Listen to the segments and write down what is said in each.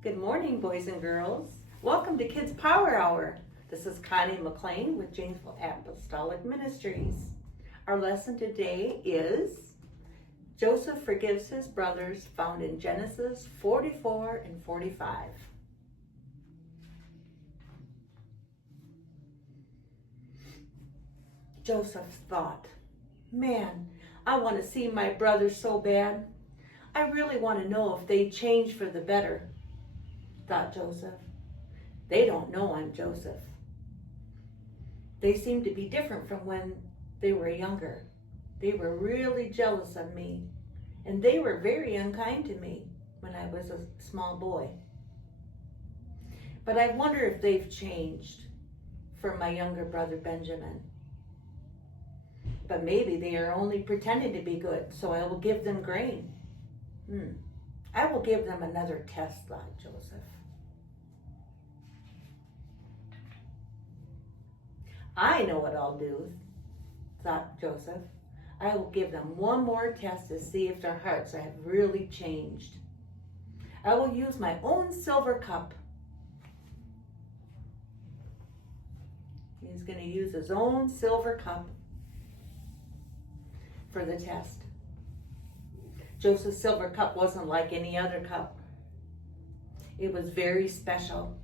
Good morning, boys and girls. Welcome to Kids Power Hour. This is Connie McClain with Janesville Apostolic Ministries. Our lesson today is Joseph forgives his brothers, found in Genesis 44 and 45. Joseph thought, man, I want to see my brothers so bad. I really want to know if they change for the better, thought Joseph. They don't know I'm Joseph. They seem to be different from when they were younger. They were really jealous of me, and they were very unkind to me when I was a small boy. But I wonder if they've changed for my younger brother Benjamin. But maybe they are only pretending to be good, so I will give them grain. I will give them another test, thought Joseph. I know what I'll do, thought Joseph. I will give them one more test to see if their hearts have really changed. I will use my own silver cup. He's going to use his own silver cup for the test. Joseph's silver cup wasn't like any other cup. It was very special.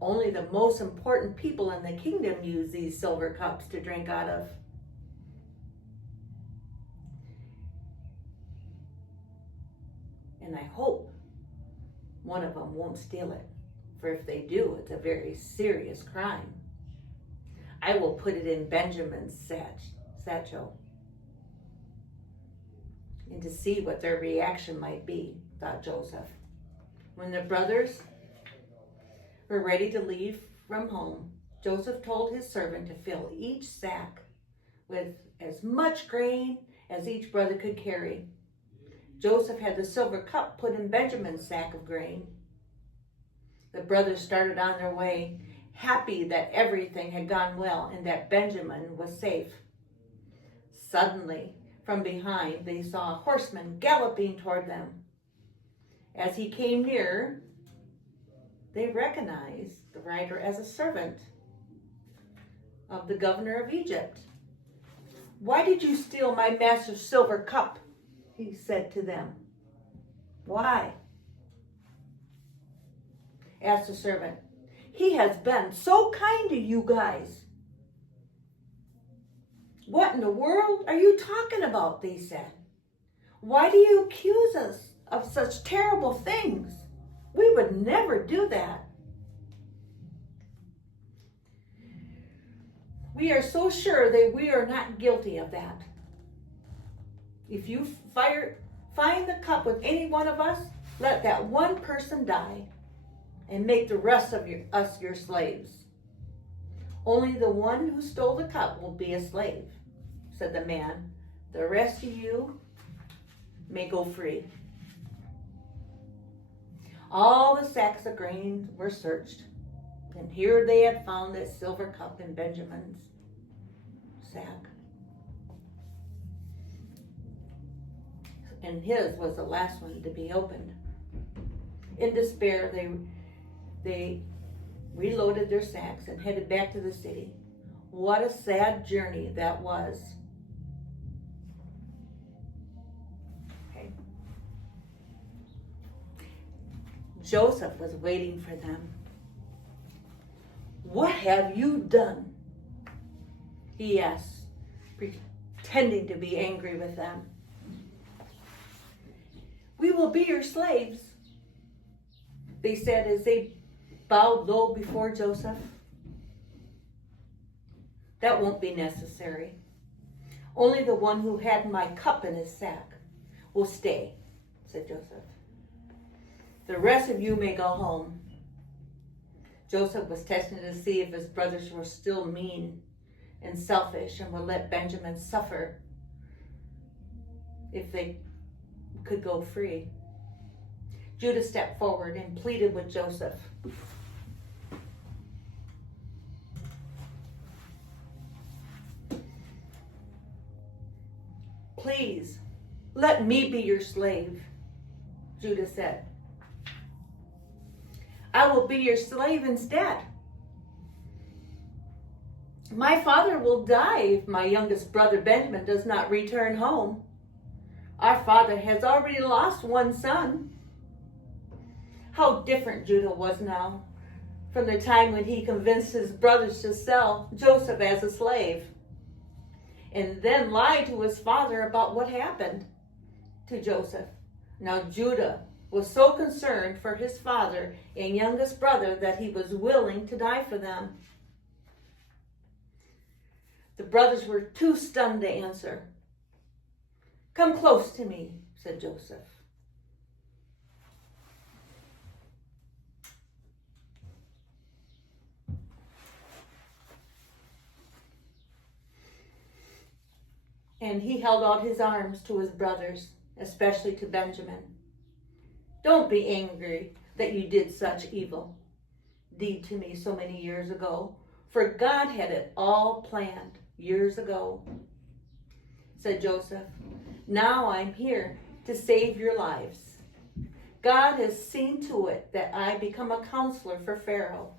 Only the most important people in the kingdom use these silver cups to drink out of. And I hope one of them won't steal it, for if they do, it's a very serious crime. I will put it in Benjamin's satchel, and to see what their reaction might be, thought Joseph. When the brothers were ready to leave from home, Joseph told his servant to fill each sack with as much grain as each brother could carry. Joseph had the silver cup put in Benjamin's sack of grain. The brothers started on their way, happy that everything had gone well and that Benjamin was safe. Suddenly, from behind, they saw a horseman galloping toward them. As he came near, they recognized the rider as a servant of the governor of Egypt. "Why did you steal my master's silver cup?" he said to them. "Why?" asked the servant. "He has been so kind to you guys." "What in the world are you talking about?" they said. "Why do you accuse us of such terrible things? We would never do that." "We are so sure that we are not guilty of that. If you find the cup with any one of us, let that one person die and make the rest of us your slaves. Only the one who stole the cup will be a slave," said the man. "The rest of you may go free." All the sacks of grain were searched, and here they had found that silver cup in Benjamin's sack. And his was the last one to be opened. In despair, they reloaded their sacks and headed back to the city. What a sad journey that was. Okay. Joseph was waiting for them. "What have you done?" he asked, pretending to be angry with them. "We will be your slaves," they said as they bowed low before Joseph. "That won't be necessary. Only the one who had my cup in his sack will stay," said Joseph. "The rest of you may go home." Joseph was testing to see if his brothers were still mean and selfish and would let Benjamin suffer if they could go free. Judah stepped forward and pleaded with Joseph. "Please, let me be your slave," Judah said. I will be your slave instead. My father will die if my youngest brother Benjamin does not return home. Our father has already lost one son." How different Judah was now from the time when he convinced his brothers to sell Joseph as a slave, and then lied to his father about what happened to Joseph. Now Judah was so concerned for his father and youngest brother that he was willing to die for them. The brothers were too stunned to answer. "Come close to me," said Joseph. And he held out his arms to his brothers, especially to Benjamin. "Don't be angry that you did such evil deed to me so many years ago, for God had it all planned years ago," said Joseph. "Now I'm here to save your lives. God has seen to it that I become a counselor for Pharaoh."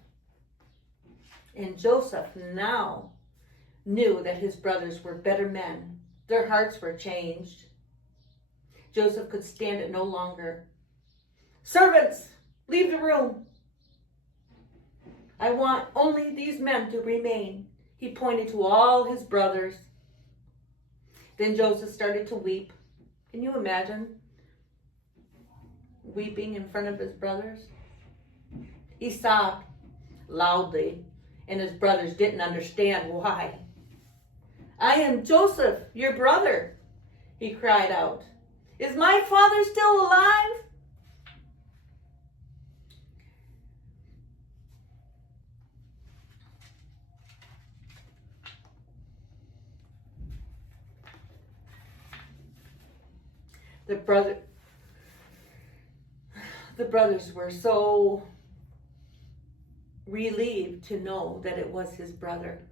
And Joseph now knew that his brothers were better men. Their hearts were changed. Joseph could stand it no longer. "Servants, leave the room. I want only these men to remain." He pointed to all his brothers. Then Joseph started to weep. Can you imagine weeping in front of his brothers? He sobbed loudly, and his brothers didn't understand why. "I am Joseph, your brother," he cried out. "Is my father still alive?" The brothers were so relieved to know that it was his brother.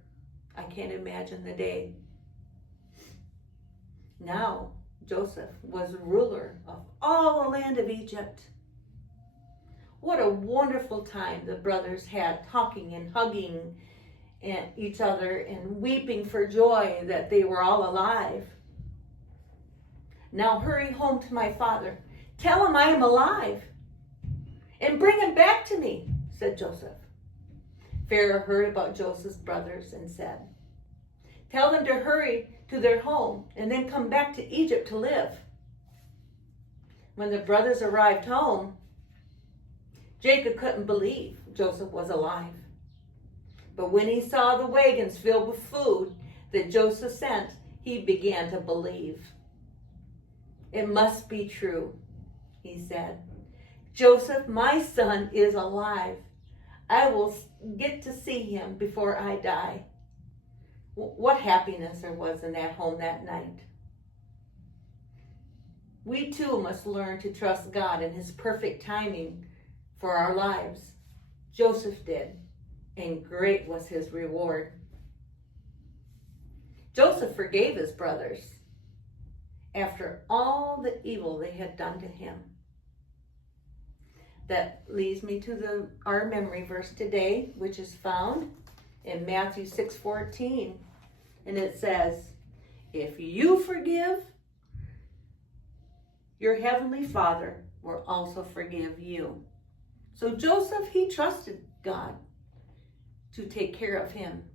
I can't imagine the day. Now Joseph was ruler of all the land of Egypt. What a wonderful time the brothers had, talking and hugging each other and weeping for joy that they were all alive. "Now hurry home to my father. Tell him I am alive and bring him back to me," said Joseph. Pharaoh heard about Joseph's brothers and said, "Tell them to hurry to their home and then come back to Egypt to live." When the brothers arrived home, Jacob couldn't believe Joseph was alive. But when he saw the wagons filled with food that Joseph sent, he began to believe. "It must be true," he said. "Joseph, my son, is alive. I will get to see him before I die." What happiness there was in that home that night. We too must learn to trust God and his perfect timing for our lives. Joseph did, and great was his reward. Joseph forgave his brothers after all the evil they had done to him. That leads me to our memory verse today, which is found in Matthew 6:14. And it says, "If you forgive, your heavenly Father will also forgive you." So Joseph, he trusted God to take care of him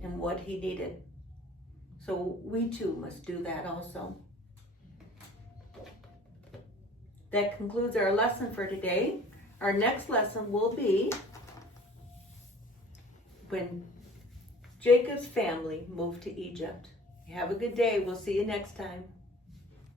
and what he needed. So we too must do that also. That concludes our lesson for today. Our next lesson will be when Jacob's family moved to Egypt. Have a good day. We'll see you next time.